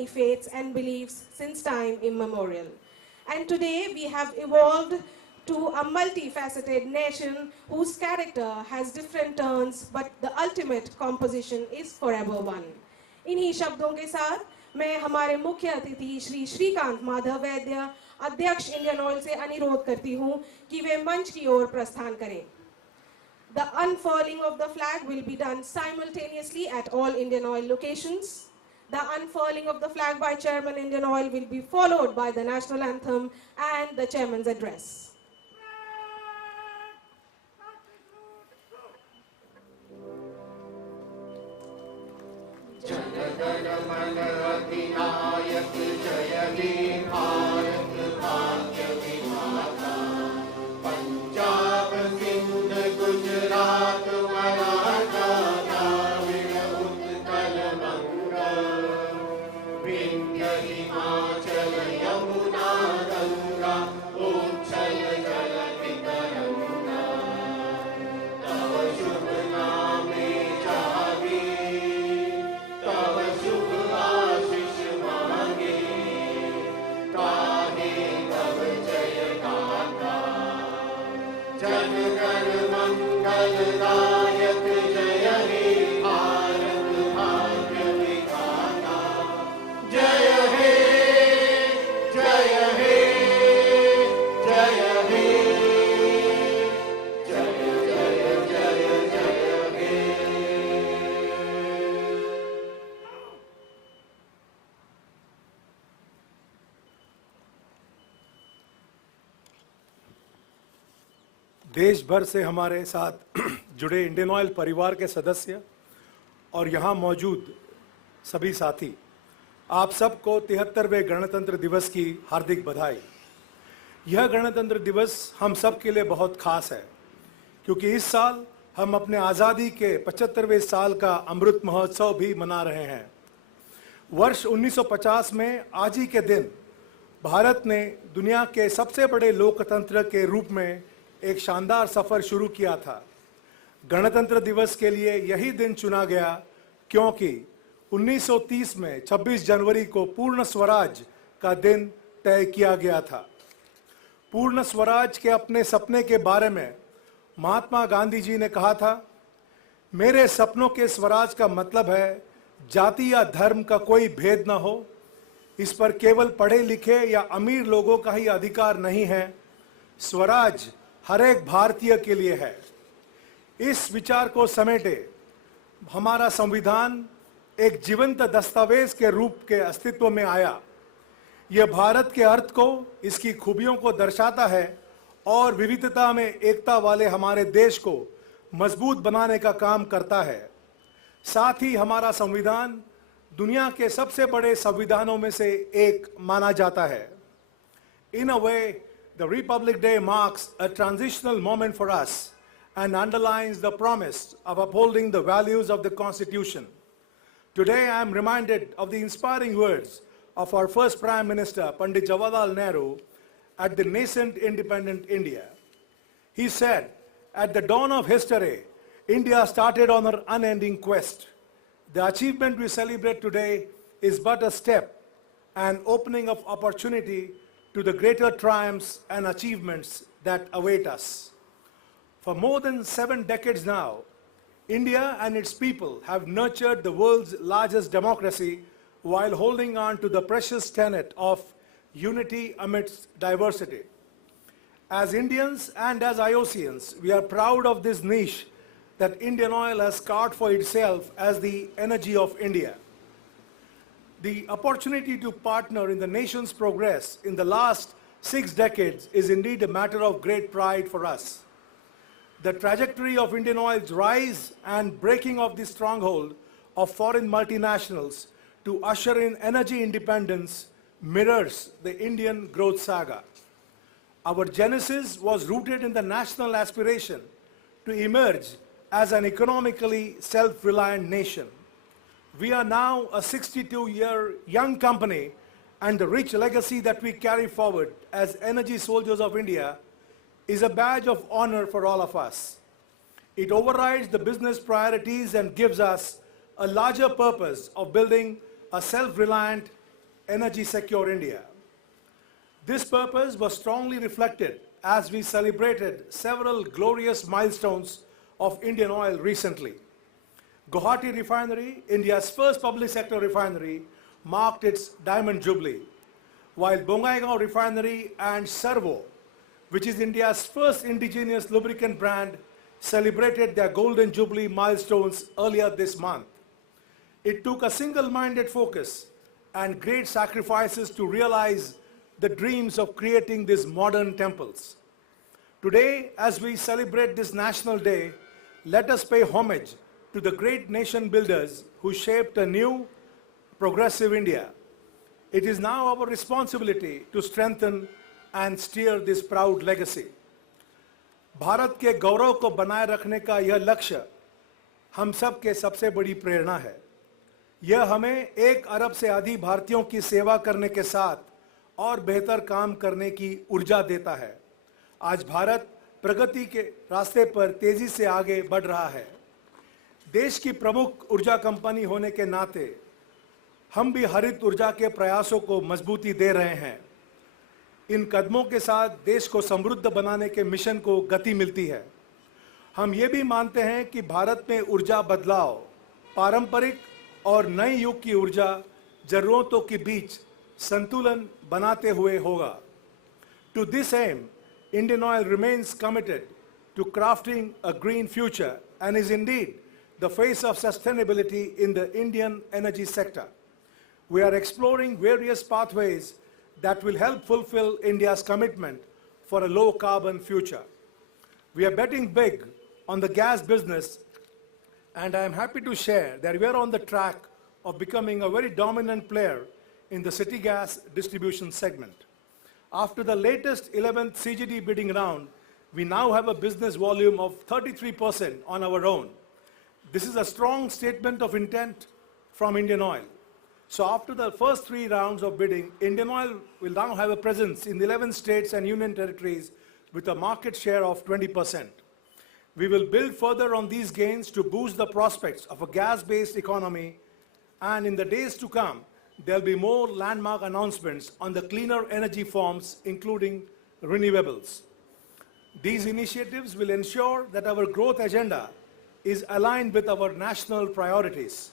many faiths and beliefs since time immemorial. And today we have evolved to a multifaceted nation whose character has different turns, but the ultimate composition is forever one. इन्हीं शब्दों के साथ मैं हमारे मुख्य अतिथि श्री श्रीकांत माधव वैद्य अध्यक्ष Indian oil से अनुरोध करती हूं कि वे मंच की ओर प्रस्थान करें. The unfurling of the flag will be done simultaneously at all Indian Oil locations. The unfurling of the flag by Chairman Indian Oil will be followed by the national anthem and the chairman's address. देश भर से हमारे साथ जुड़े Indian oil परिवार के सदस्य और यहाँ मौजूद सभी साथी, आप सबको 73वें गणतंत्र दिवस की हार्दिक बधाई. यह गणतंत्र दिवस हम सब के लिए बहुत खास है क्योंकि इस साल हम अपने आज़ादी के 75वें साल का अमृत महोत्सव भी मना रहे हैं. वर्ष 1950 में आज ही के दिन भारत ने दुनिया के सबसे बड़े लोकतंत्र के रूप में एक शानदार सफर शुरू किया था. गणतंत्र दिवस के लिए यही दिन चुना गया क्योंकि 1930 में 26 जनवरी को पूर्ण स्वराज का दिन तय किया गया था. पूर्ण स्वराज के अपने सपने के बारे में महात्मा गांधी जी ने कहा था, मेरे सपनों के स्वराज का मतलब है जाति या धर्म का कोई भेद न हो, इस पर केवल पढ़े लिखे या अमीर लोगों का ही अधिकार नहीं है, स्वराज हर एक भारतीय के लिए है. इस विचार को समेटे हमारा संविधान एक जीवंत दस्तावेज के रूप के अस्तित्व में आया. यह भारत के अर्थ को, इसकी खूबियों को दर्शाता है और विविधता में एकता वाले हमारे देश को मजबूत बनाने का काम करता है. साथ ही हमारा संविधान दुनिया के सबसे बड़े संविधानों में से एक माना जाता है. इन अ वे, the Republic Day marks a transitional moment for us and underlines the promise of upholding the values of the Constitution. Today I am reminded of the inspiring words of our first Prime Minister, Pandit Jawaharlal Nehru, at the nascent independent India. He said, at the dawn of history, India started on her unending quest. The achievement we celebrate today is but a step, an opening of opportunity to the greater triumphs and achievements that await us. For more than 7 decades now, India and its people have nurtured the world's largest democracy while holding on to the precious tenet of unity amidst diversity. As Indians and as IOCians, we are proud of this niche that Indian Oil has carved for itself as the energy of India. The opportunity to partner in the nation's progress in the last 6 decades is indeed a matter of great pride for us. The trajectory of Indian Oil's rise and breaking of the stronghold of foreign multinationals to usher in energy independence mirrors the Indian growth saga. Our genesis was rooted in the national aspiration to emerge as an economically self-reliant nation. We are now a 62-year young company, and the rich legacy that we carry forward as energy soldiers of India is a badge of honor for all of us. It overrides the business priorities and gives us a larger purpose of building a self-reliant, energy secure India. This purpose was strongly reflected as we celebrated several glorious milestones of Indian Oil recently. Guwahati Refinery, India's first public sector refinery, marked its Diamond Jubilee, while Bongaigaon Refinery and Servo, which is India's first indigenous lubricant brand, celebrated their Golden Jubilee milestones earlier this month. It took a single-minded focus and great sacrifices to realize the dreams of creating these modern temples. Today, as we celebrate this National Day, let us pay homage to the great nation builders who shaped a new, progressive India. It is now our responsibility to strengthen and steer this proud legacy. Bharat के गौरव को बनाए रखने का यह लक्ष्य हम सब के सबसे बड़ी प्रेरणा है। यह हमें 1 अरब से अधिक भारतीयों की सेवा करने के साथ और बेहतर काम करने की ऊर्जा देता है। आज भारत प्रगति के रास्ते पर तेजी से आगे बढ़ रहा है। देश की प्रमुख ऊर्जा कंपनी होने के नाते हम भी हरित ऊर्जा के प्रयासों को मजबूती दे रहे हैं। इन कदमों के साथ देश को समृद्ध बनाने के मिशन को गति मिलती है। हम ये भी मानते हैं कि भारत में ऊर्जा बदलाव पारंपरिक और नए युग की ऊर्जा जरूरतों के बीच संतुलन बनाते हुए होगा। To this aim, Indian Oil remains committed to crafting a green future and is indeed the face of sustainability in the Indian energy sector. We are exploring various pathways that will help fulfill India's commitment for a low-carbon future. We are betting big on the gas business, and I am happy to share that we are on the track of becoming a very dominant player in the city gas distribution segment. After the latest 11th CGD bidding round, we now have a business volume of 33% on our own. This is a strong statement of intent from Indian Oil. So after the first 3 rounds of bidding, Indian Oil will now have a presence in 11 states and union territories with a market share of 20%. We will build further on these gains to boost the prospects of a gas-based economy, and in the days to come, there'll be more landmark announcements on the cleaner energy forms, including renewables. These initiatives will ensure that our growth agenda is aligned with our national priorities.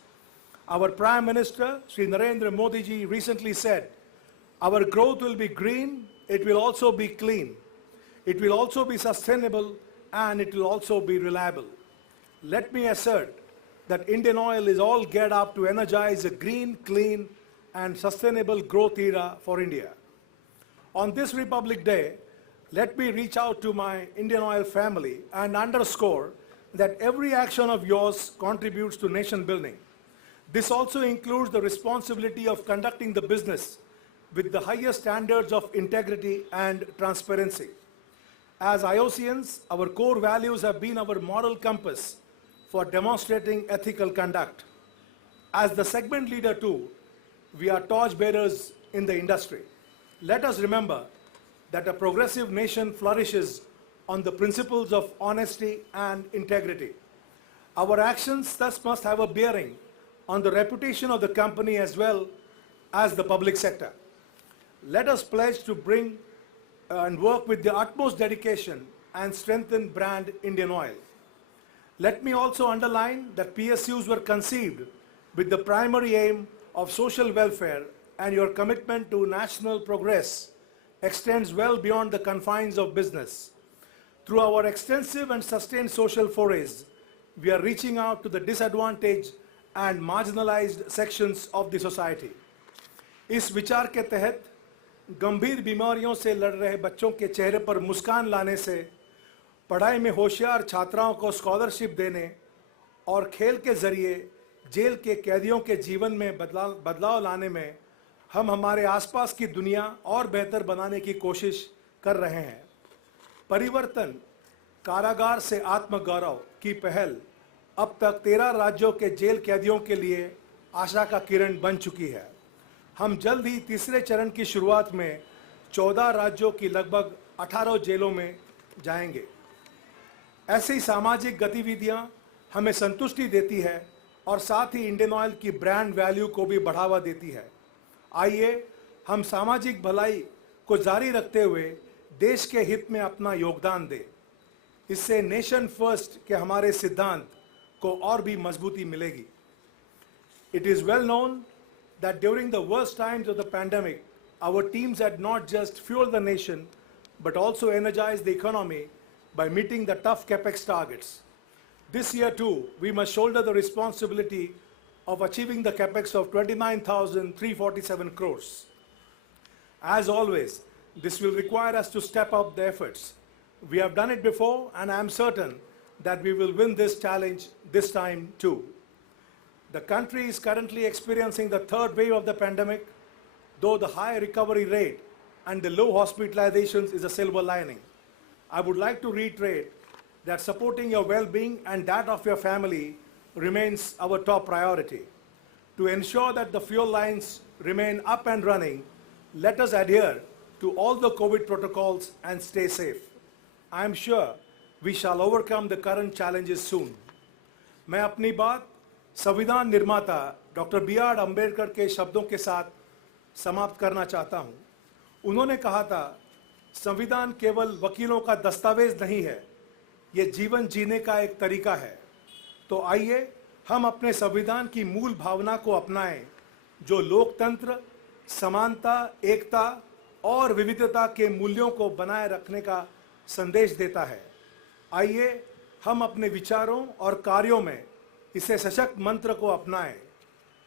Our Prime Minister, Shri Narendra Modi ji, recently said, our growth will be green, it will also be clean, it will also be sustainable, and it will also be reliable. Let me assert that Indian Oil is all geared up to energize a green, clean, and sustainable growth era for India. On this Republic Day, let me reach out to my Indian Oil family and underscore that every action of yours contributes to nation building. This also includes the responsibility of conducting the business with the highest standards of integrity and transparency. As IOCians, our core values have been our moral compass for demonstrating ethical conduct. As the segment leader too, we are torchbearers in the industry. Let us remember that a progressive nation flourishes on the principles of honesty and integrity. Our actions thus must have a bearing on the reputation of the company as well as the public sector. Let us pledge to bring and work with the utmost dedication and strengthen brand Indian Oil. Let me also underline that PSUs were conceived with the primary aim of social welfare, and your commitment to national progress extends well beyond the confines of business. Through our extensive and sustained social forays, we are reaching out to the disadvantaged and marginalized sections of the society. इस विचार के तहत गंभीर बीमारियों से लड़ रहे बच्चों के चेहरे पर मुस्कान लाने से, पढ़ाई में होशियार छात्राओं को स्कॉलरशिप देने और खेल के जरिए जेल के कैदियों के जीवन में बदलाव लाने में हम हमारे आसपास की दुनिया और बेहतर बनाने की कोशिश कर रहे हैं। परिवर्तन कारागार से आत्मगौरव की पहल अब तक 13 राज्यों के जेल कैदियों के लिए आशा का किरण बन चुकी है। हम जल्द ही तीसरे चरण की शुरुआत में 14 राज्यों की लगभग 18 जेलों में जाएंगे। ऐसी सामाजिक गतिविधियां हमें संतुष्टि देती है और साथ ही इंडियन ऑयल की ब्रांड वैल्यू को भी बढ़ावा देती है। आइए हम सामाजिक भलाई को जारी रखते हुए देश के हित में अपना योगदान दें। इससे नेशन फर्स्ट के हमारे सिद्धांत को और भी मजबूती मिलेगी। It is well known that during the worst times of the pandemic, our teams had not just fueled the nation, but also energized the economy by meeting the tough capex targets. This year too, we must shoulder the responsibility of achieving the capex of 29,347 crores. As always, this will require us to step up the efforts. We have done it before, and I am certain that we will win this challenge this time too. The country is currently experiencing the third wave of the pandemic, though the high recovery rate and the low hospitalizations is a silver lining. I would like to reiterate that supporting your well-being and that of your family remains our top priority. To ensure that the fuel lines remain up and running, let us adhere to all the COVID protocols and stay safe. I am sure we shall overcome the current challenges soon. मैं अपनी बात संविधान निर्माता doctor B R. Ambedkar के शब्दों के साथ समाप्त करना चाहता हूं। उन्होंने कहा था, संविधान केवल वकीलों का दस्तावेज नहीं है, ये जीवन जीने का एक तरीका है। तो आइए हम अपने संविधान की मूल भावना को अपनाएं, जो लोकतंत्र, समानता, एकता और विविधता के मूल्यों को बनाए रखने का संदेश देता है। आइए हम अपने विचारों और कार्यों में इसे सशक्त मंत्र को अपनाएं।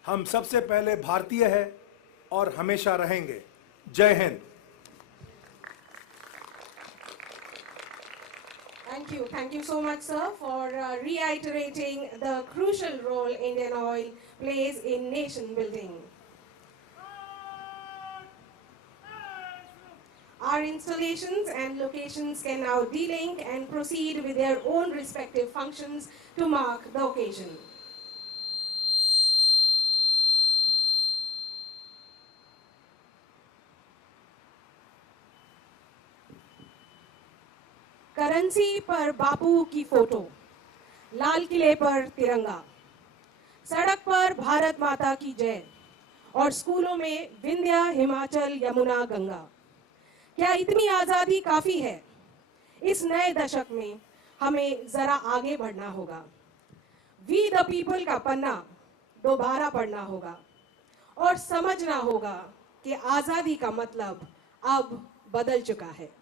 हम सबसे पहले भारतीय हैं और हमेशा रहेंगे। जय Hind. Thank you so much, sir, for reiterating the crucial role Indian Oil plays in nation building. Our installations and locations can now delink and proceed with their own respective functions to mark the occasion. Currency पर बापू की photo, लाल किले पर तिरंगा, सड़क पर भारत माता की जय और स्कूलों में विंध्या, हिमाचल, यमुना, गंगा। क्या इतनी आजादी काफी है? इस नए दशक में हमें जरा आगे बढ़ना होगा। वी द पीपल का पन्ना दोबारा पढ़ना होगा और समझना होगा कि आजादी का मतलब अब बदल चुका है।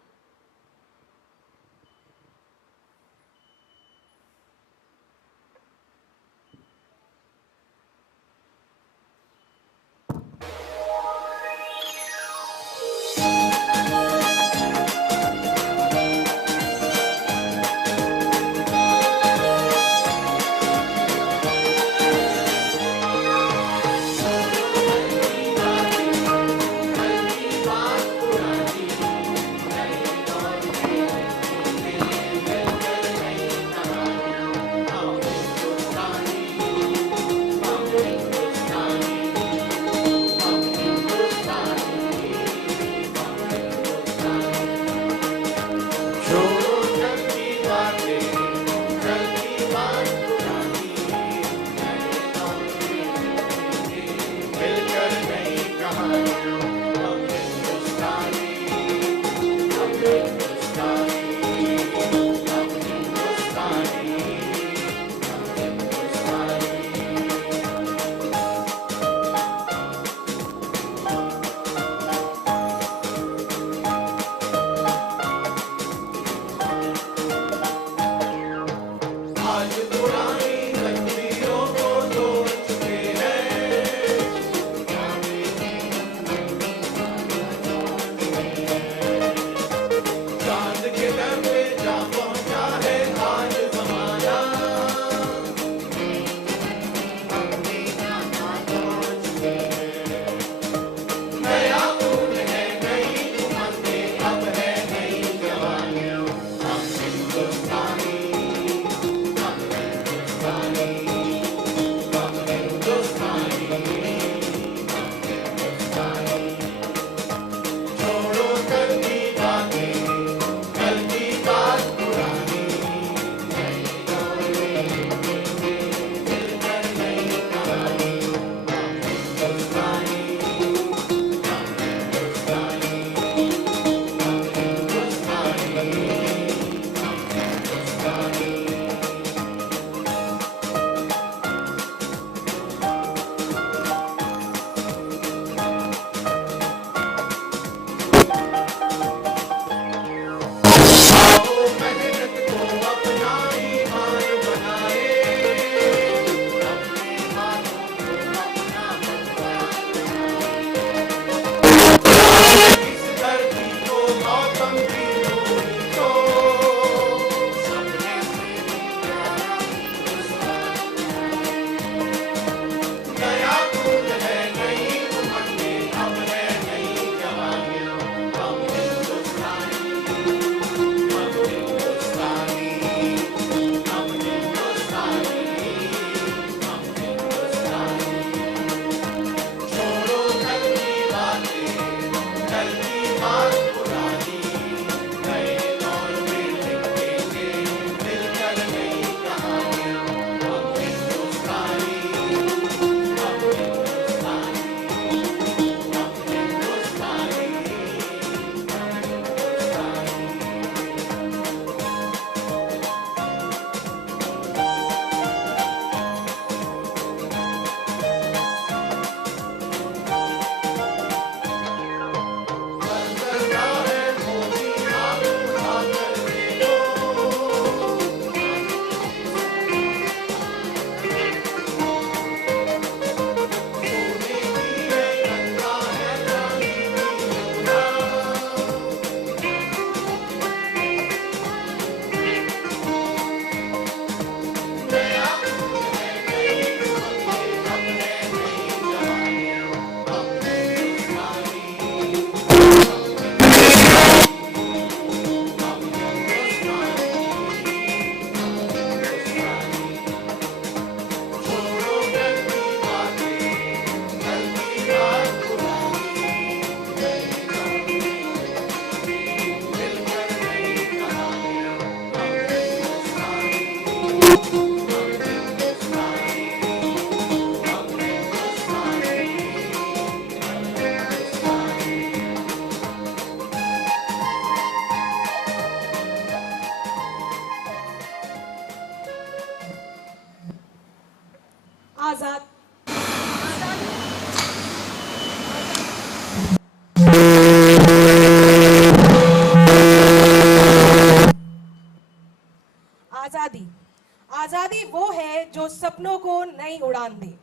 नई उड़ान दे।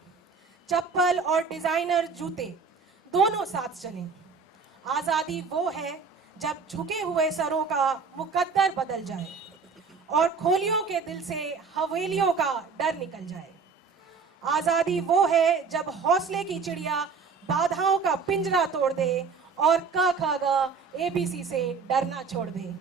चप्पल और डिजाइनर जूते दोनों साथ चले। आजादी वो है जब झुके हुए सरों का मुकद्दर बदल जाए और खोलियों के दिल से हवेलियों का डर निकल जाए। आजादी वो है जब हौसले की चिड़िया बाधाओं का पिंजरा तोड़ दे और क ख ग एबीसी से डरना छोड़ दे।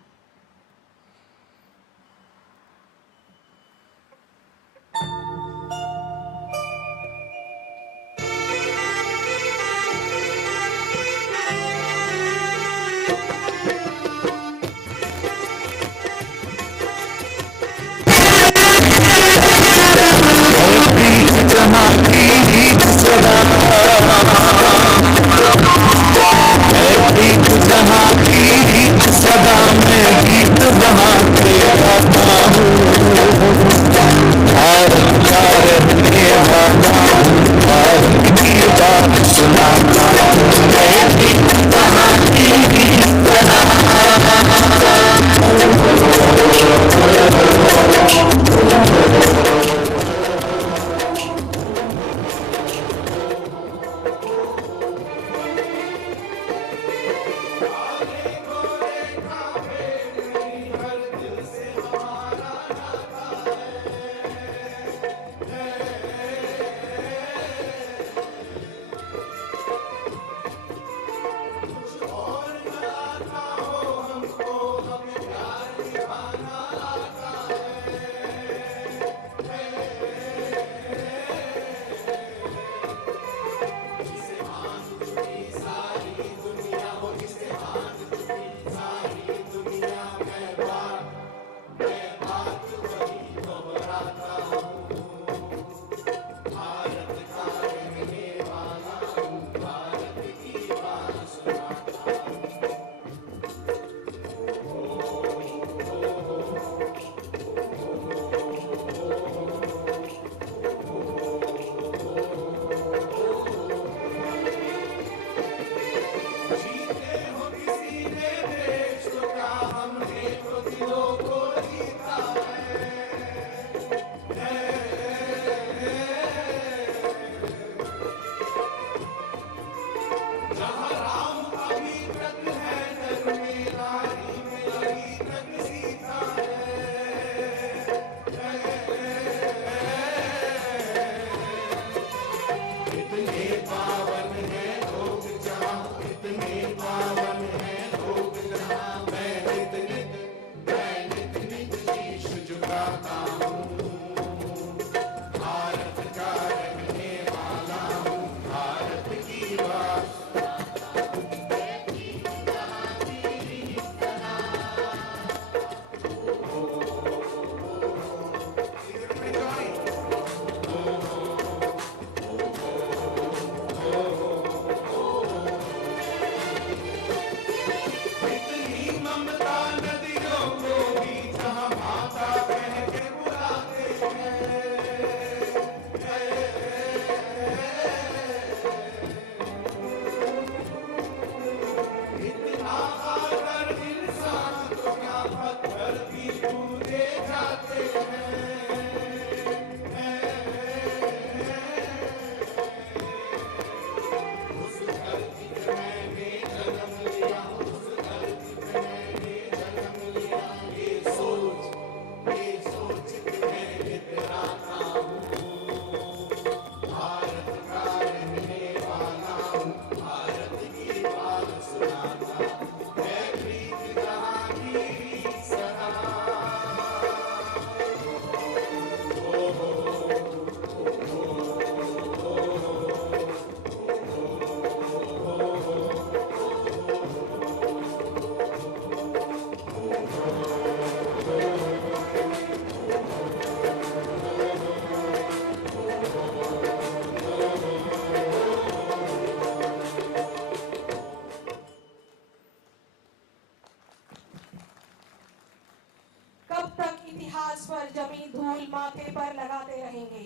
माथे पर लगाते रहेंगे?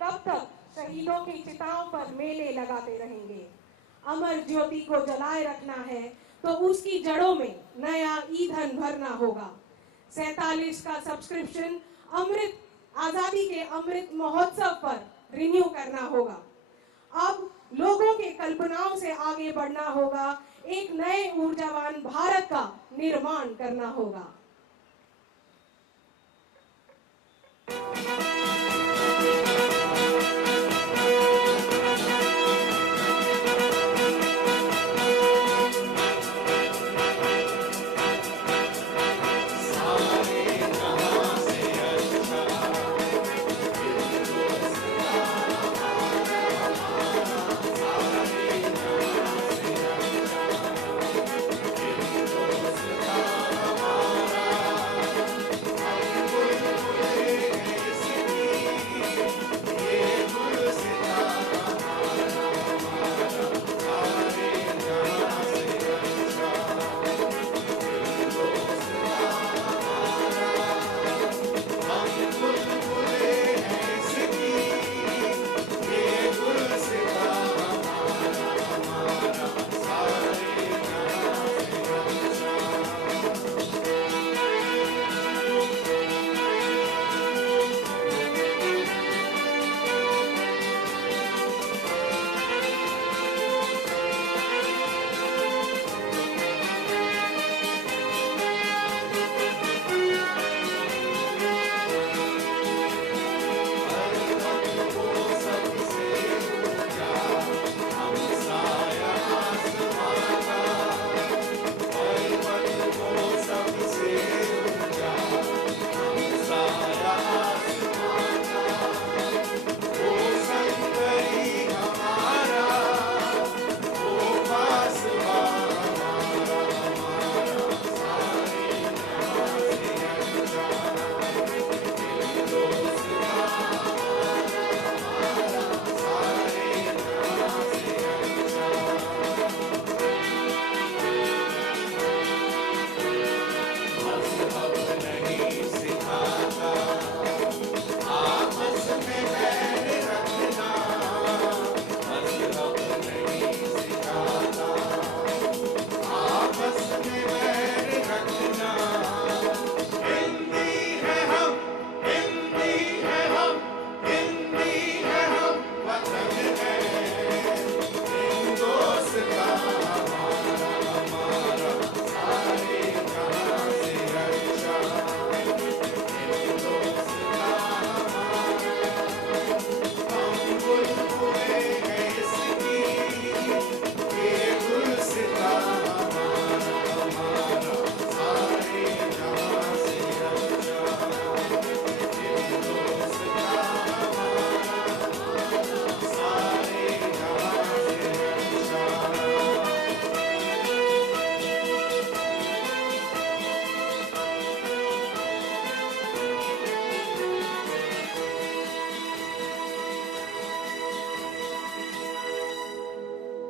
कब तक शहीदों की चिताओं पर मेले लगाते रहेंगे? अमर ज्योति को जलाए रखना है तो उसकी जड़ों में नया ईंधन भरना होगा। 47 का सब्सक्रिप्शन अमृत आजादी के अमृत महोत्सव पर रिन्यू करना होगा। अब लोगों के कल्पनाओं से आगे बढ़ना होगा, एक नए ऊर्जावान भारत का निर्माण करना होगा।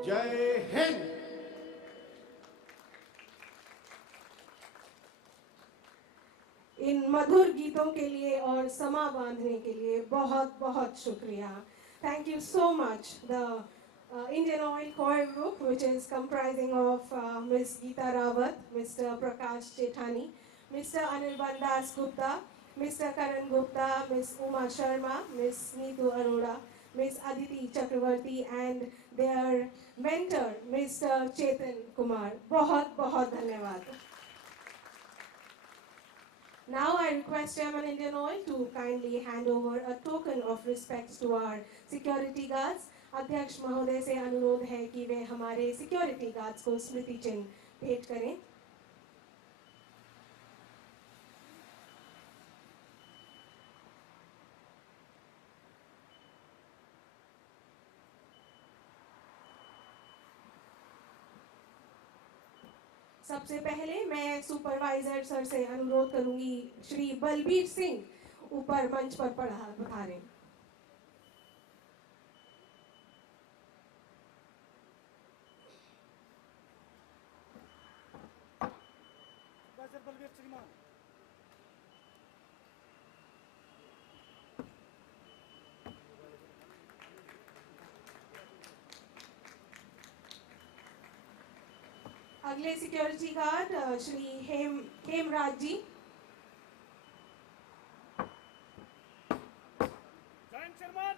जय हिंद। इन मधुर गीतों के लिए और समा बांधने के लिए बहुत बहुत शुक्रिया। Thank you so much. The Indian Oil Choir Group, which is comprising of Ms. Geeta Rawat, Mr. Prakash Chethani, Mr. Anirban Das Gupta, Mr. Karan Gupta, Ms. Uma Sharma, Ms. Neetu Arora, Ms. Aditi Chakravarti, and their mentor, Mr. Chetan Kumar. बहुत बहुत धन्यवाद. Now I request Chairman Indian Oil to kindly hand over a token of respect to our security guards. अध्यक्ष महोदय से अनुरोध है कि वे हमारे सिक्योरिटी गार्ड्स को स्मृति चिन्ह भेंट करें. सबसे पहले मैं सुपरवाइजर सर से अनुरोध करूंगी श्री बलबीर सिंह ऊपर मंच पर पधारें. अगले सिक्योरिटी गार्ड श्री हेमराज जी. जॉइंट चेयरमैन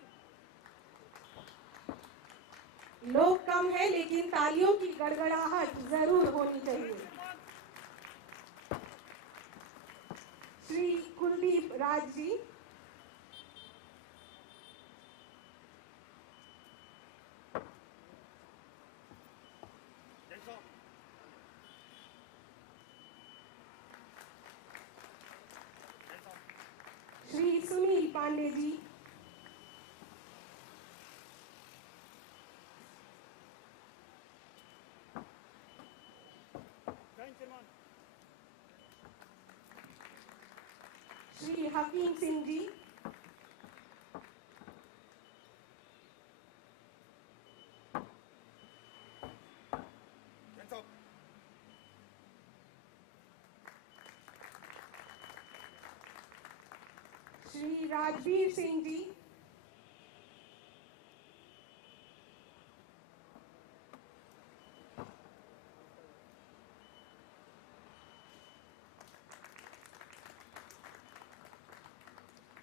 तालियों की गड़गड़ाहट जरूर होनी चाहिए। श्री कुलदीप राज जी, श्री सुनील पांडे जी, श्री हकीम सिंह जी, श्री राजवीर सिंह जी,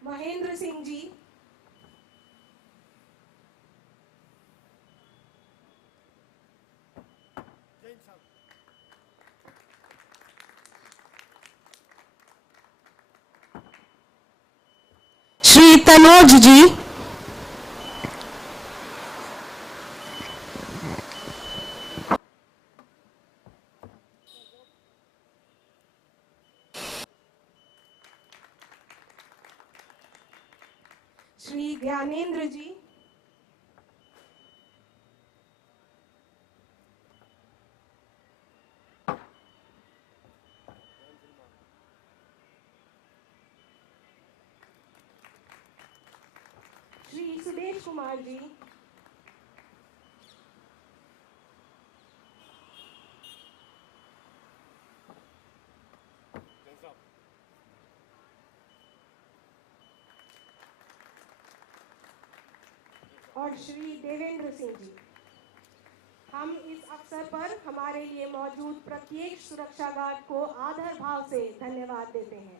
महेंद्र सिंह जी, श्री तनोज जी, श्री ज्ञानेंद्र जी, श्री सुदेश कुमार जी, और श्री देवेंद्र सिंह जी। हम इस अवसर पर हमारे लिए मौजूद प्रत्येक सुरक्षा गार्ड को आदर भाव से धन्यवाद देते हैं।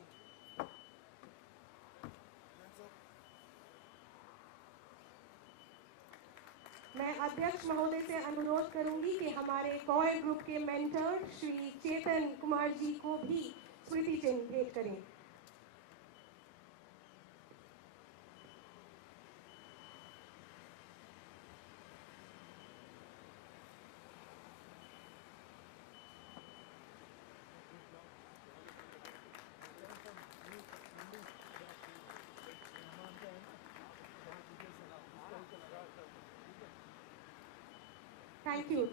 मैं अध्यक्ष महोदय से अनुरोध करूंगी कि हमारे कॉय ग्रुप के मेंटर श्री चेतन कुमार जी को भी स्मृति चिन्ह भेंट करें।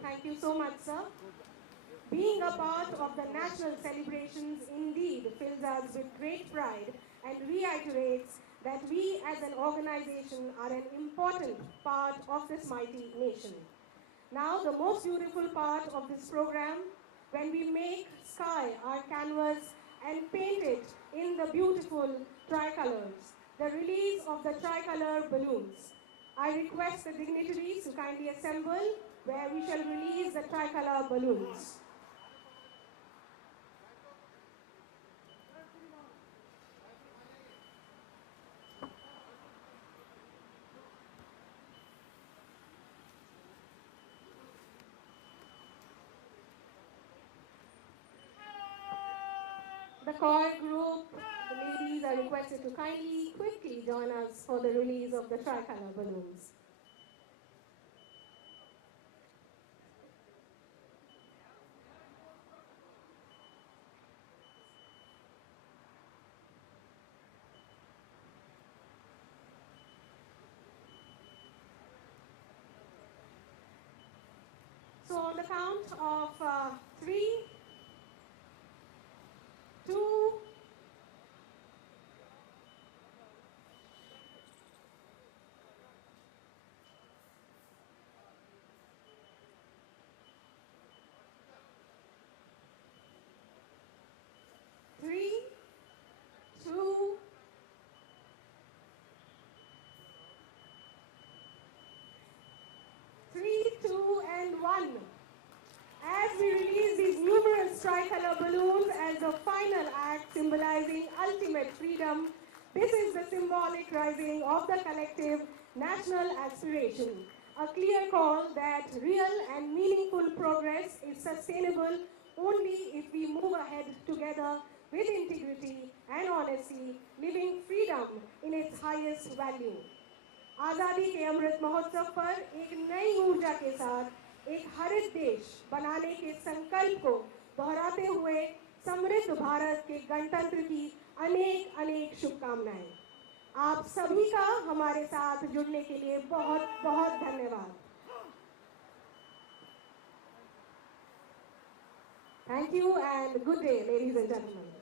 Thank you so much, sir. Being a part of the national celebrations indeed fills us with great pride and reiterates that we as an organization are an important part of this mighty nation. Now, the most beautiful part of this program, when we make sky our canvas and paint it in the beautiful tricolors, the release of the tricolor balloons. I request the dignitaries to kindly assemble where we shall release the tricolor balloons. The choir group, the ladies are requested to kindly, quickly join us for the release of the tricolor balloons. So on the count of 3, 2, 3, 2, 3, 2, and 1. As we release these numerous tricolor balloons as the final act symbolizing ultimate freedom, this is the symbolic rising of the collective national aspiration. a clear call that real and meaningful progress is sustainable only if we move ahead together with integrity and honesty, living freedom in its highest value. आज़ादी के अमृत महोत्सव पर एक नई ऊर्जा के साथ एक हरित देश बनाने के संकल्प को दोहराते हुए समृद्ध भारत के गणतंत्र की अनेक अनेक शुभकामनाएं। आप सभी का हमारे साथ जुड़ने के लिए बहुत बहुत धन्यवाद। Thank you and good day, ladies and gentlemen.